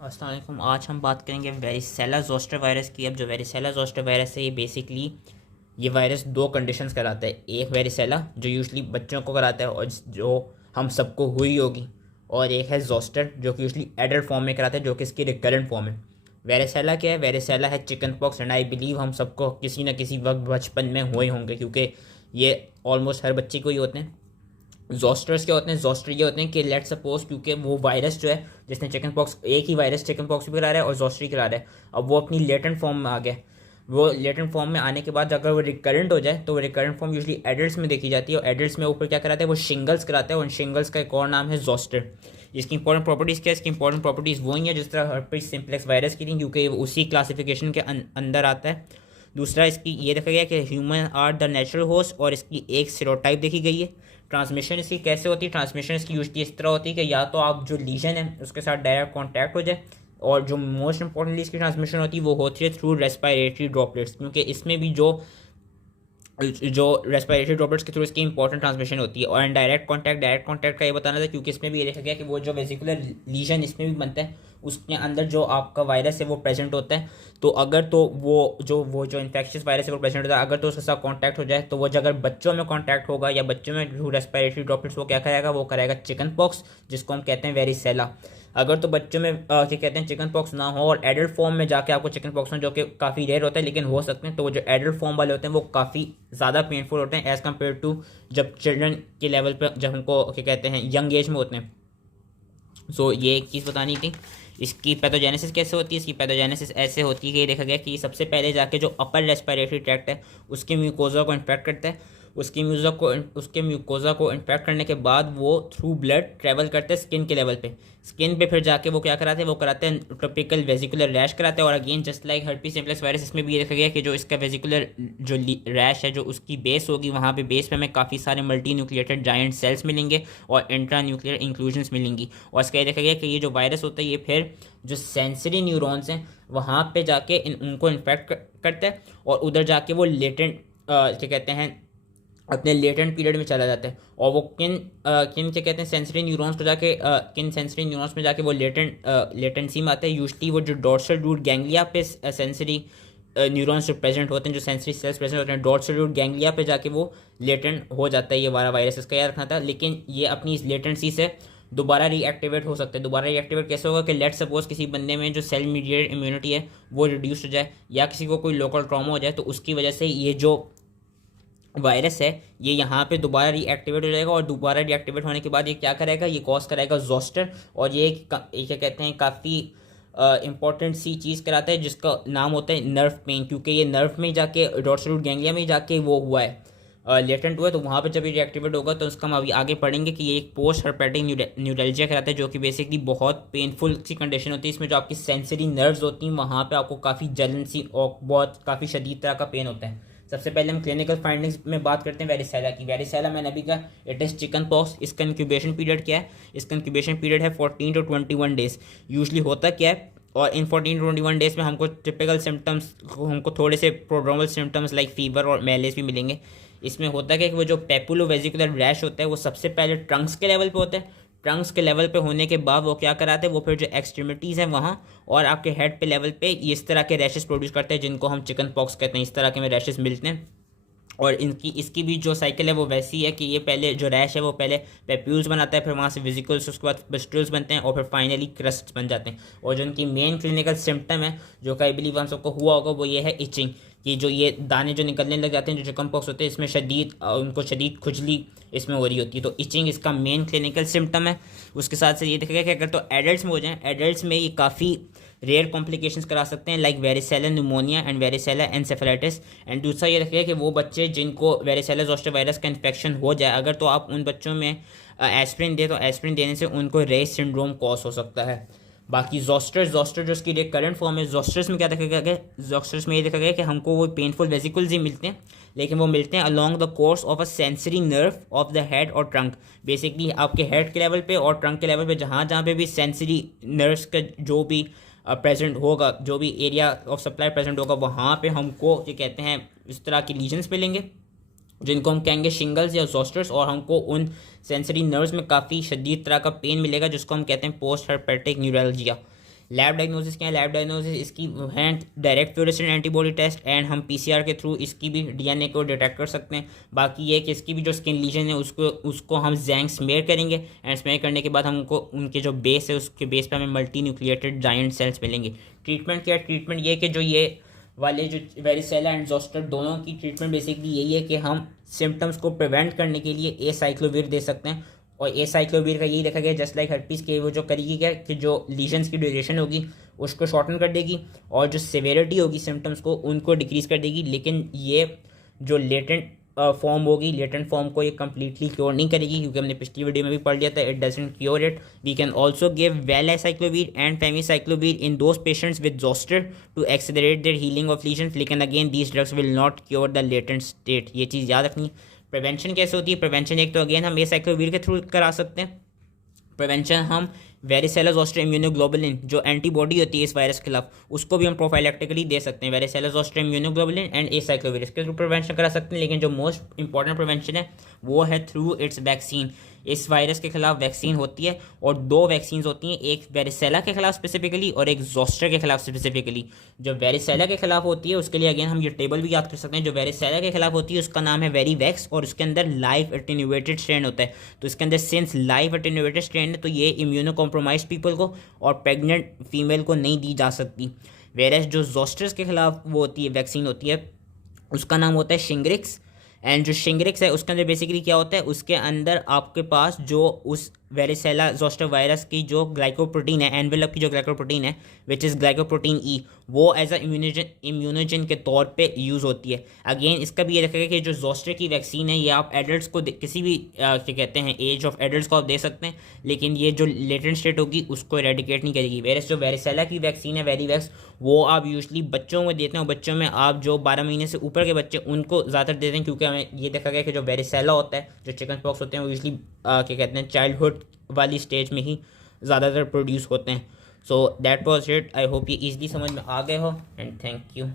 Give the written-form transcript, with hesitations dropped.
अस्सलाम वालेकुम। आज हम बात करेंगे वेरिसेला जोस्टर वायरस की। अब जो वेरिसेला जोस्टर वायरस है ये बेसिकली ये वायरस दो कंडीशंस कराता है। एक वेरिसेला जो यूजली बच्चों को कराता है और जो हम सबको हुई होगी, और एक है जोस्टर जो कि यूजली एडल्ट फॉर्म में कराता है, जो कि इसकी रिकरेंट फॉर्म है। वेरिसेला क्या है? वेरिसेला है chicken pox, and I believe हम सबको किसी न किसी वक्त बचपन में हुए होंगे, क्योंकि ये ऑलमोस्ट हर बच्चे को ही होते हैं। जोस्टर्स क्या होते हैं? जोस्टर ये होते हैं कि लेट सपोज, क्योंकि वो वायरस जो है जिसने चिकन पॉक्स, एक ही वायरस चिकन पॉक्स भी करा रहा है और जोस्टर करा रहा है, अब वो अपनी लेटेंट फॉर्म में आ गया। वो लेटेंट फॉर्म में आने के बाद अगर वो रिकरेंट हो जाए तो वो रिकरेंट फॉर्म यूजली एडल्ट्स में देखी जाती है, और एडल्ट्स में ऊपर क्या कराते हैं? वो शिंगल्स कराते हैं, और शिंगल्स का एक और नाम है जोस्टर। इसकी इंपॉर्टेंट प्रॉपर्टीज़ क्या है? इसकी इंपॉर्टेंट प्रॉपर्टीज़ वही है जिस तरह हर्पेस सिम्प्लेक्स वायरस की थी, क्योंकि वो उसी क्लासिफिकेशन के अंदर आता है। दूसरा, इसकी ये देखा गया कि human are the natural host, और इसकी एक सीरोटाइप देखी गई है। ट्रांसमिशन इसकी कैसे होती है? ट्रांसमिशन इसकी यूजली इस तरह होती है कि या तो आप जो लीजन है उसके साथ डायरेक्ट कॉन्टैक्ट हो जाए, और जो मोस्ट इंपॉर्टेंटली इसकी ट्रांसमिशन होती है वो होती है थ्रू रेस्पिरेटरी ड्रॉपलेट्स, क्योंकि इसमें भी जो रेस्पिरेटरी ड्रॉपलेट्स के थ्रू इसकी इंपॉर्टेंट ट्रांसमिशन होती है। और डायरेक्ट कॉन्टैक्ट का ये बताना था, क्योंकि इसमें भी ये देखा गया कि वो जो वेसिकुलर लीजन इसमें भी बनता है उसके अंदर जो आपका वायरस है वो प्रेजेंट होता है। तो अगर तो वो जो इन्फेक्शियस वायरस है वो प्रेजेंट होता है, अगर तो उसके साथ कांटेक्ट हो जाए, तो वो अगर बच्चों में कांटेक्ट होगा या बच्चों में थ्रू रेस्पिरेटरी ड्रॉपलेट्स, वो क्या कराएगा? वो कराएगा चिकन पॉक्स, जिसको हम कहते हैं वेरिसेला। अगर तो बच्चों में क्या कहते हैं चिकन पॉक्स ना हो और एडल्ट फॉर्म में जाके आपको चिकन पॉक्स हो, जो कि काफ़ी रेयर होता है लेकिन हो सकते हैं, तो वो जो एडल्ट फॉर्म वाले होते हैं वो काफ़ी ज़्यादा पेनफुल होते हैं एज़ कम्पेयर टू जब चिल्ड्रन के लेवल पर, जब उनको क्या कहते हैं यंग एज में होते हैं। सो ये एक चीज़ बतानी थी। इसकी पैथोजेनेसिस कैसे होती है? इसकी पैथोजेनेसिस ऐसे होती है कि ये देखा गया कि सबसे पहले जाके जो अपर रेस्पिरेटरी ट्रैक्ट है उसके म्यूकोजा को इन्फेक्ट करता है। उसके म्यूकोजा को इन्फेक्ट करने के बाद वो थ्रू ब्लड ट्रैवल करते हैं स्किन के लेवल पे। स्किन पे फिर जाके वो क्या कराते हैं? वो कराते हैं टॉपिकल वेजिकुलर रैश कराते हैं। और again just like herpes simplex virus, इसमें भी ये देखा गया कि जो इसका वेजिकुलर जो रैश है, जो उसकी बेस होगी, वहाँ पे बेस पे हमें काफ़ी सारे मल्टी न्यूक्लिएटेड जाइंट सेल्स मिलेंगे और इंट्रा न्यूक्लियर इंक्लूजन्स मिलेंगी। और इसका ये देखा गया कि ये जो वायरस होता है ये फिर जो सेंसरी न्यूरॉन्स हैं वहाँ पे जाके उनको इन्फेक्ट करता है, और उधर जाके वो लेटेंट क्या कहते हैं अपने लेटेंट पीरियड में चला जाता है। और वो किन क्या कहते हैं सेंसरी न्यूरॉन्स को जाके किन सेंसरी न्यूरॉन्स में जाके वो लेटेंसी में आता है। यूजली वो जो डॉर्सल रूट गैंग्लिया पे सेंसरी न्यूरॉन्स जो प्रेजेंट होते हैं, जो सेंसरी सेल्स प्रेजेंट होते हैं डॉर्सल रूट गैंग्लिया पे जाके वो लेटेंट हो जाता है ये वाला वायरस। इसका याद रखना था। लेकिन ये अपनी इस लेटेंसी से दोबारा रीएक्टिवेट हो सकते हैं। दोबारा रीएक्टिवेट कैसे होगा? कि लेट सपोज किसी बंदे में जो सेल मीडिएटेड इम्यूनिटी है वो रिड्यूस हो जाए, या किसी को कोई लोकल ट्रॉमा हो जाए, तो उसकी वजह से ये जो वायरस है ये यहाँ पे दोबारा रीएक्टिवेट हो जाएगा, और दोबारा रीएक्टिवेट होने के बाद ये क्या करेगा? ये कॉज कराएगा जोस्टर। और ये क्या कहते हैं काफ़ी इंपॉर्टेंट सी चीज़ कराता है जिसका नाम होता है नर्व पेन, क्योंकि ये नर्व में ही जाके डॉर्सल रूट गैंग्लिया में ही जाके वो हुआ है लेटेंट हुआ है। तो वहाँ पे जब ये रिएक्टिवेट होगा तो उसका हम अभी आगे पढ़ेंगे कि ये एक पोस्ट हर्पेटिक न्यूरल्जिया कराता है, जो कि बेसिकली बहुत पेनफुल सी कंडीशन होती है। इसमें जो आपकी सेंसरी नर्व्स होती हैं वहाँ पे आपको काफ़ी जलन सी और बहुत काफ़ी शदीद तरह का पेन होता है। सबसे पहले हम क्लिनिकल फाइंडिंग्स में बात करते हैं वेरिसेला की। वेरिसेला मैंने अभी कहा इट इज़ चिकन पॉक्स। इसका इंक्यूबेशन पीरियड क्या है? इसका इंक्यूबेशन पीरियड है 14 to 21 डेज। यूजली होता क्या है? और इन 14 to 21 डेज में हमको टिपिकल सिम्टम्स, हमको थोड़े से प्रोड्रोमल सिम्टम्स लाइक फीवर और मैलेज भी मिलेंगे। इसमें होता क्या है कि वो जो पेपुलो वेजिकुलर रैश होता है वो सबसे पहले ट्रंक्स के लेवल पे होता है। ट्रंक्स के लेवल पे होने के बाद वो क्या कराते हैं? वो फिर जो एक्सट्रीमिटीज़ हैं वहाँ और आपके हेड पे लेवल पे इस तरह के रैशेस प्रोड्यूस करते हैं, जिनको हम चिकन पॉक्स कहते हैं। इस तरह के में रैशेस मिलते हैं। और इसकी भी जो साइकिल है वो वैसी है कि ये पहले जो रैश है वो पहले पेप्यूल्स बनाता है, फिर वहाँ से विजिकल्स, उसके बाद पिस्टल्स बनते हैं, और फिर फाइनली क्रस्ट बन जाते हैं। और जो इनकी मेन क्लिनिकल सिम्टम है जो कि आई बिलीव हम सबको हुआ होगा वो ये है इचिंग। कि जो ये दाने जो निकलने लग जाते हैं जो चिकन पॉक्स होते हैं, इसमें उनको शदीद खुजली इसमें हो रही होती है। तो इचिंग इसका मेन क्लिनिकल सिम्टम है। उसके साथ से ये देखा गया कि अगर तो एडल्ट्स में हो जाए, एडल्ट्स में ये काफ़ी रेयर कॉम्प्लिकेशंस करा सकते हैं like varicella pneumonia and varicella encephalitis. And दूसरा ये रखिए कि वो बच्चे जिनको वेरिसेला जोस्टर वायरस का इन्फेक्शन हो जाए, अगर तो आप उन बच्चों में एस्प्रिन दे तो एस्प्रिन देने से उनको रेस सिंड्रोम कॉज हो सकता है। बाकी जोस्टर जो इसकी एक करंट फॉर्म है, जोस्टर्स में क्या देखा गया कि जोस्टर्स में ये देखा गया कि हमको वो पेनफुल वेसिकल्स ही मिलते हैं, लेकिन वो मिलते हैं along the course of a sensory nerve of the head और ट्रंक। बेसिकली आपके हेड के लेवल पे और ट्रंक के लेवल पे जहाँ जहाँ पे भी सेंसरी नर्व्स का जो भी प्रेजेंट होगा, जो भी एरिया ऑफ सप्लाई प्रेजेंट होगा, वहाँ पे हमको ये कहते हैं इस तरह के लीजन्स मिलेंगे, जिनको हम कहेंगे शिंगल्स या जोस्टर्स। और हमको उन सेंसरी नर्व्स में काफ़ी शदीद तरह का पेन मिलेगा जिसको हम कहते हैं post herpetic neuralgia. Lab diagnosis क्या है? लैब डायग्नोसिस इसकी हैं direct fluorescent antibody test, and हम पीसीआर के थ्रू इसकी भी डीएनए को डिटेक्ट कर सकते हैं। बाकी ये कि इसकी भी जो स्किन लीजन है उसको हम जैंक स्मेयर करेंगे, एंड स्मेयर करने के बाद हमको उनके जो बेस है उसके बेस पे हमें मल्टी न्यूक्लिएटेड जायंट सेल्स मिलेंगे। ट्रीटमेंट क्या है? ट्रीटमेंट ये कि जो ये वाले जो वेरिसेला एंड जोस्टर दोनों की ट्रीटमेंट बेसिकली यही है कि हम सिम्टम्स को प्रिवेंट करने के लिए एसाइक्लोविर दे सकते हैं। और एसाइक्लोविर का यही देखा गया जस्ट लाइक हर्पीस के वो जो करेगी क्या कि जो लीजन्स की ड्यूरेशन होगी उसको शॉर्टन कर देगी, और जो सेवेरिटी होगी सिम्टम्स को उनको डिक्रीज़ कर देगी। लेकिन ये जो लेटेंट फॉर्म होगी, लेटेंट फॉर्म को ये कम्प्लीटली क्योर नहीं करेगी, क्योंकि हमने पिछली वीडियो में भी पढ़ लिया था, it doesn't cure it. We can also give valacyclovir and famciclovir in those patients with zoster to accelerate their healing of lesions, लेकिन again these drugs will not cure the latent state. ये चीज़ याद रखनी। Prevention कैसे होती है? Prevention एक तो अगेन हम एसाइक्लोविर के थ्रू करा सकते हैं। प्रिवेंशन हम वेरिसेला जोस्टर इम्यूनोग्लोबुलिन जो एंटीबॉडी होती है इस वायरस के खिलाफ, उसको भी हम प्रोफाइलैक्टिकली दे सकते हैं। Varicella zoster immunoglobulin and acyclovir इसके थ्रू प्रिवेंशन करा सकते हैं। लेकिन जो मोस्ट इंपॉर्टेंट प्रिवेंशन है वो है थ्रू इट्स वैक्सीन। इस वायरस के खिलाफ वैक्सीन होती है, और दो वैक्सीन होती हैं, एक वेरिसेला के खिलाफ स्पेसिफिकली और एक जोस्टर के खिलाफ स्पेसिफिकली। जो वेरिसेला के खिलाफ होती है उसके लिए अगेन हम ये टेबल भी याद कर सकते हैं। जो वेरिसेला के खिलाफ होती है उसका नाम है वेरीवैक्स, और उसके अंदर लाइव अटेन्यूएटेड स्ट्रेन होता है। तो इसके अंदर सिंस लाइव अटेन्यूएटेड स्ट्रेन है तो ये इम्यूनो कॉम्प्रोमाइज पीपल को और प्रेग्नेंट फीमेल को नहीं दी जा सकती। वेरस जो जोस्टर्स के खिलाफ वो होती है वैक्सीन होती है उसका नाम होता है शिंग्रिक्स। एंड जो शिंग्रिक्स है उसके अंदर बेसिकली क्या होता है, उसके अंदर आपके पास जो उस वेरिसेला जोस्टर वायरस की जो ग्लाइकोप्रोटीन है, एनवेलप की जो ग्लाइकोप्रोटीन है विच इज़ ग्लाइकोप्रोटीन ई, वो एज अ इम्यूनोजन के तौर पे यूज़ होती है। अगेन इसका भी ये रखेगा कि जो जोस्टर की वैक्सीन है ये आप एडल्ट्स को किसी भी क्या कहते हैं एज ऑफ एडल्ट्स को आप दे सकते हैं, लेकिन ये जो लेटेंट स्टेट होगी उसको एरेडिकेट नहीं करेगी। वेरस जो वेरिसेला की वैक्सीन है वेरीवैक्स वो आप यूजली बच्चों में देते हैं, बच्चों में आप जो 12 महीने से ऊपर के बच्चे उनको ज़्यादातर देते हैं, क्योंकि हमें ये देखा गया कि जो वेरिसेला होता है जो चिकन पॉक्स होते हैं वो यूजली क्या कहते हैं चाइल्डहुड वाली स्टेज में ही ज़्यादातर प्रोड्यूस होते हैं। So that was it. I hope ये ईजली समझ में आ गए हो, एंड थैंक यू।